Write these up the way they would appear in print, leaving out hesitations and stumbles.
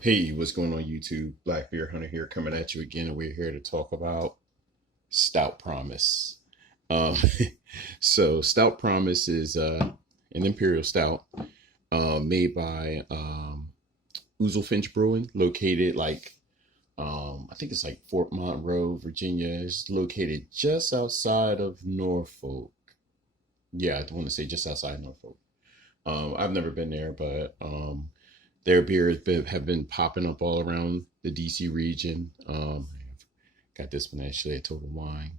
Hey, what's going on YouTube? Black Beer Hunter here coming at you again, and we're here to talk about Stout Promise. Um, so Stout Promise is an Imperial Stout made by Oozlefinch Brewing, located I think it's like Fort Monroe, Virginia. It's located just outside of Norfolk. Yeah, I want to say just outside Norfolk. I've never been there, but their beers have been popping up all around the DC region. Got this one actually at Total Wine.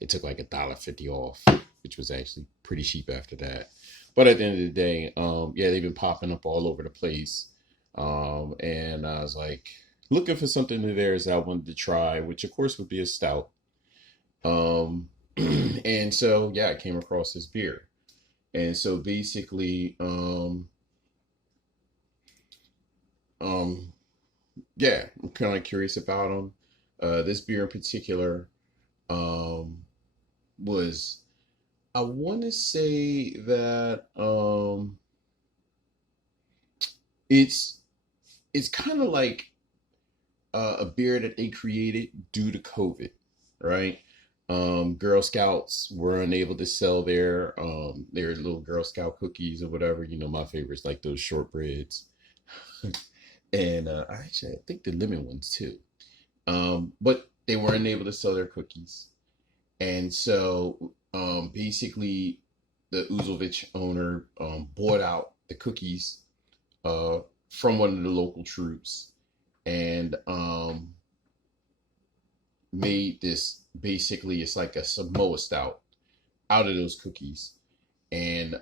It took like $1.50 off, which was actually pretty cheap after that. But at the end of the day, yeah, they've been popping up all over the place. And I was like looking for something new there that I wanted to try, which of course would be a stout. Um, and so yeah, I came across this beer. And so basically, um, yeah, I'm kind of curious about them. This beer in particular um, was, I want to say that it's it's kind of like a beer that they created due to COVID, right? Girl Scouts were unable to sell their little Girl Scout cookies or whatever. You know, my favorites like those shortbreads, and actually I think the lemon ones too. But they weren't able to sell their cookies. And so basically, the Oozlefinch owner bought out the cookies uh, from one of the local troops and made this basically, it's like a Samoa stout out of those cookies. And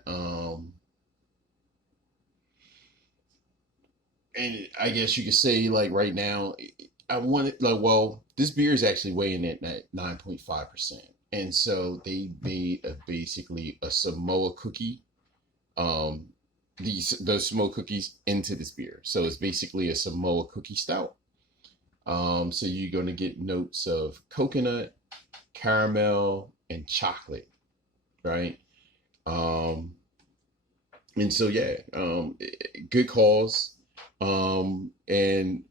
I guess you could say, like, right now, I want it like, well, this beer is actually weighing in at 9.5%. And so they made basically a Samoa cookie, um, those Samoa cookies into this beer. So it's basically a Samoa cookie stout. So you're going to get notes of coconut, caramel, and chocolate, right? Um, and so yeah, good cause, and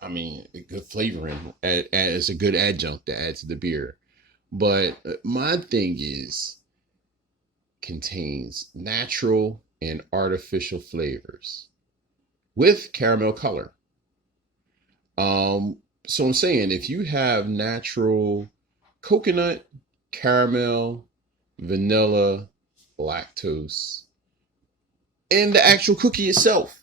I mean, good flavoring as a good adjunct to add to the beer. But my thing is contains natural and artificial flavors with caramel color. So I'm saying if you have natural coconut, caramel, vanilla, lactose, and the actual cookie itself,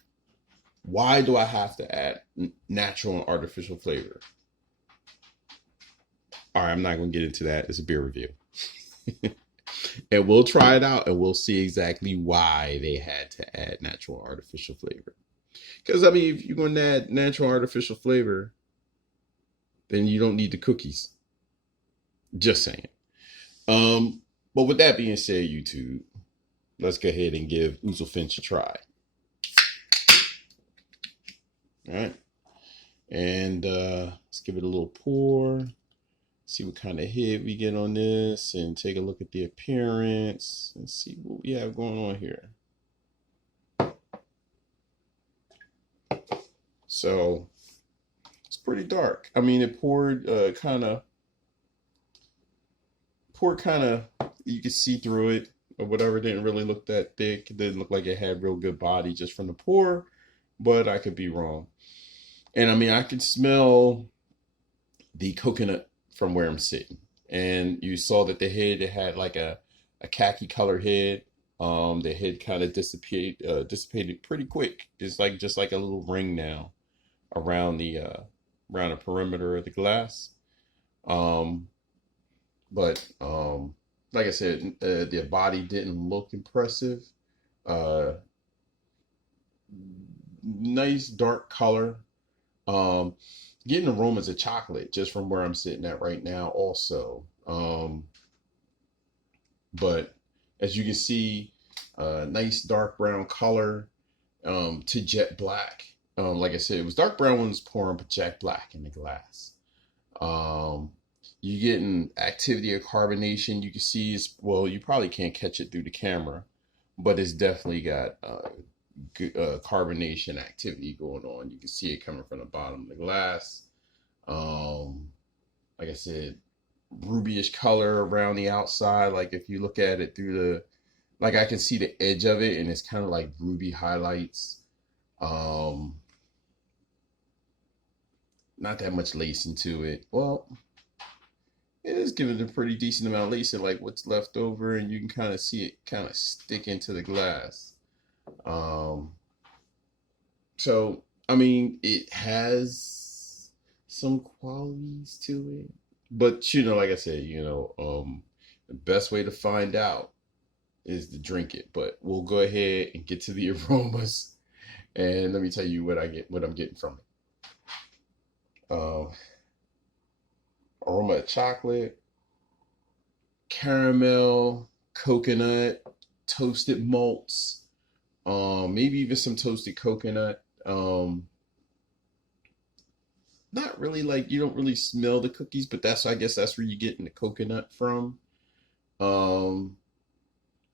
why do I have to add natural and artificial flavor? All right, I'm not going to get into that. It's a beer review. And we'll try it out and we'll see exactly why they had to add natural and artificial flavor. Because, I mean, if you're going to add natural artificial flavor, then you don't need the cookies. Just saying. But with that being said, YouTube, let's go ahead and give Oozlefinch a try. All right. And let's give it a little pour. See what kind of hit we get on this and take a look at the appearance and see what we have going on here. So it's pretty dark. I mean, it poured kind of, you could see through it or whatever. It didn't really look that thick. It didn't look like it had real good body just from the pour, but I could be wrong. And I mean, I could smell the coconut from where I'm sitting. And you saw that the head, it had like a khaki color head. The head kind of dissipated pretty quick. It's like just like a little ring now around the perimeter of the glass. Um, but like I said, the body didn't look impressive. Uh, Nice dark color. Um, Getting aromas of chocolate just from where I'm sitting at right now, also. But as you can see, nice dark brown color to jet black. Like I said, it was dark brown when it was pouring, but jet black in the glass. Um, you getting activity of carbonation. You can see, well, you probably can't catch it through the camera, but it's definitely got carbonation activity going on. You can see it coming from the bottom of the glass. Um, like I said, rubyish color around the outside. Like if you look at it through the, like I can see the edge of it, and it's kind of like ruby highlights. Um, Not that much lace into it. Well, it is giving a pretty decent amount of lace, and like what's left over, and you can kind of see it kind of stick into the glass. Um, so I mean, it has some qualities to it, but like I said, the best way to find out is to drink it. But we'll go ahead and get to the aromas, and let me tell you what I'm getting from it. Aroma of chocolate, caramel, coconut, toasted malts, maybe even some toasted coconut. Not really, like you don't really smell the cookies, but I guess that's where you're getting the coconut from. Um,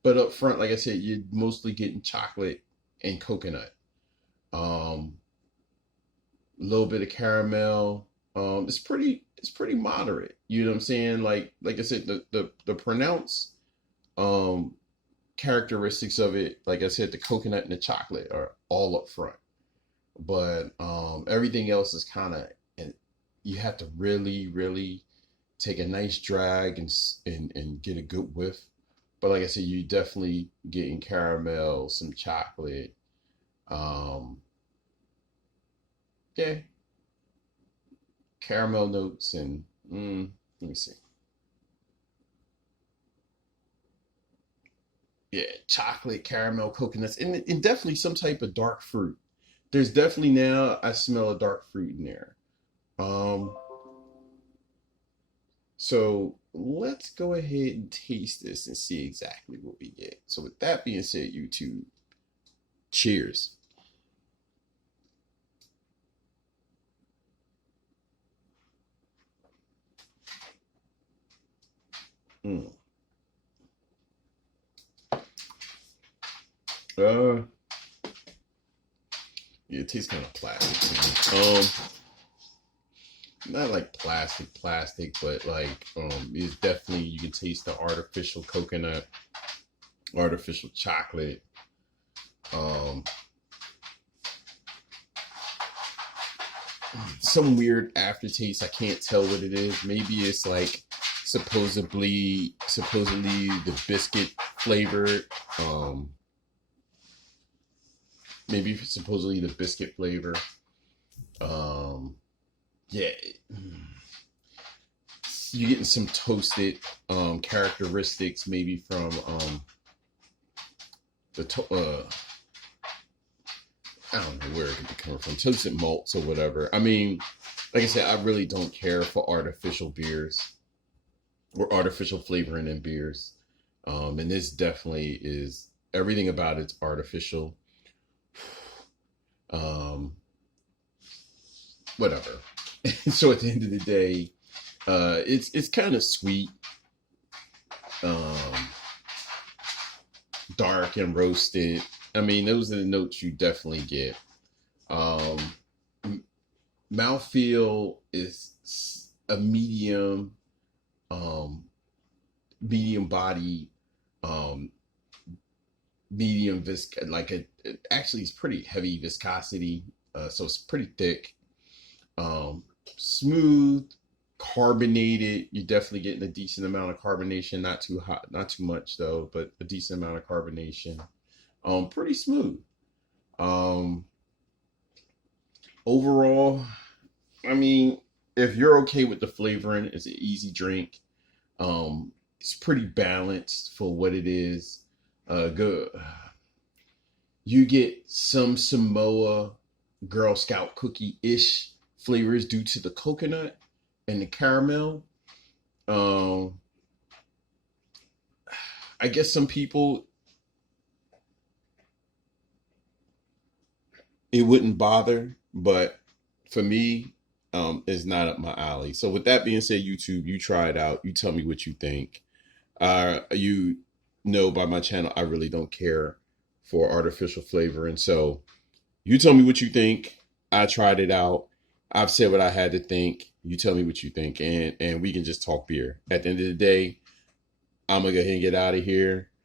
but up front, like I said, you're mostly getting chocolate and coconut. Um, a little bit of caramel. It's pretty moderate. You know what I'm saying? Like I said, the pronounced um characteristics of it, like I said, the coconut and the chocolate are all up front. But everything else is kind of, and you have to really, really take a nice drag and get a good whiff. But like I said, you definitely getting caramel, some chocolate. Um, yeah, caramel notes and let me see. Yeah, chocolate, caramel, coconuts, and definitely some type of dark fruit. There's definitely now I smell a dark fruit in there. Um, so let's go ahead and taste this and see exactly what we get. So with that being said, YouTube, cheers. Mm. Uh, yeah, it tastes kind of plastic to me. Not like plastic, but like it's definitely, you can taste the artificial coconut, artificial chocolate. Um, some weird aftertaste. I can't tell what it is. Maybe it's like supposedly the biscuit flavored. Um, Maybe supposedly the biscuit flavor. Um, yeah, you're getting some toasted characteristics, maybe from the I don't know where it could be coming from, toasted malts or whatever. I mean, like I said, I really don't care for artificial beers or artificial flavoring in beers. And this definitely is, everything about it's artificial. Um, Whatever. So at the end of the day, it's kind of sweet, um, dark and roasted. I mean, those are the notes you definitely get. Um, Mouthfeel is a um, medium body, um, medium like it actually is pretty heavy viscosity, so it's pretty thick, um, smooth, carbonated. You're definitely getting a decent amount of carbonation, not too hot, not too much though, but a decent amount of carbonation. Pretty smooth. Um, Overall, I mean, if you're okay with the flavoring, it's an easy drink. It's pretty balanced for what it is. Good. You get some Samoa Girl Scout cookie ish flavors due to the coconut and the caramel. Um, I guess some people it wouldn't bother, but for me, it's not up my alley. So with that being said, YouTube, you try it out. You tell me what you think. You know by my channel, I really don't care for artificial flavor. And so you tell me what you think. I tried it out. I've said what I had to think. You tell me what you think, and we can just talk beer. At the end of the day, I'm gonna go ahead and get out of here.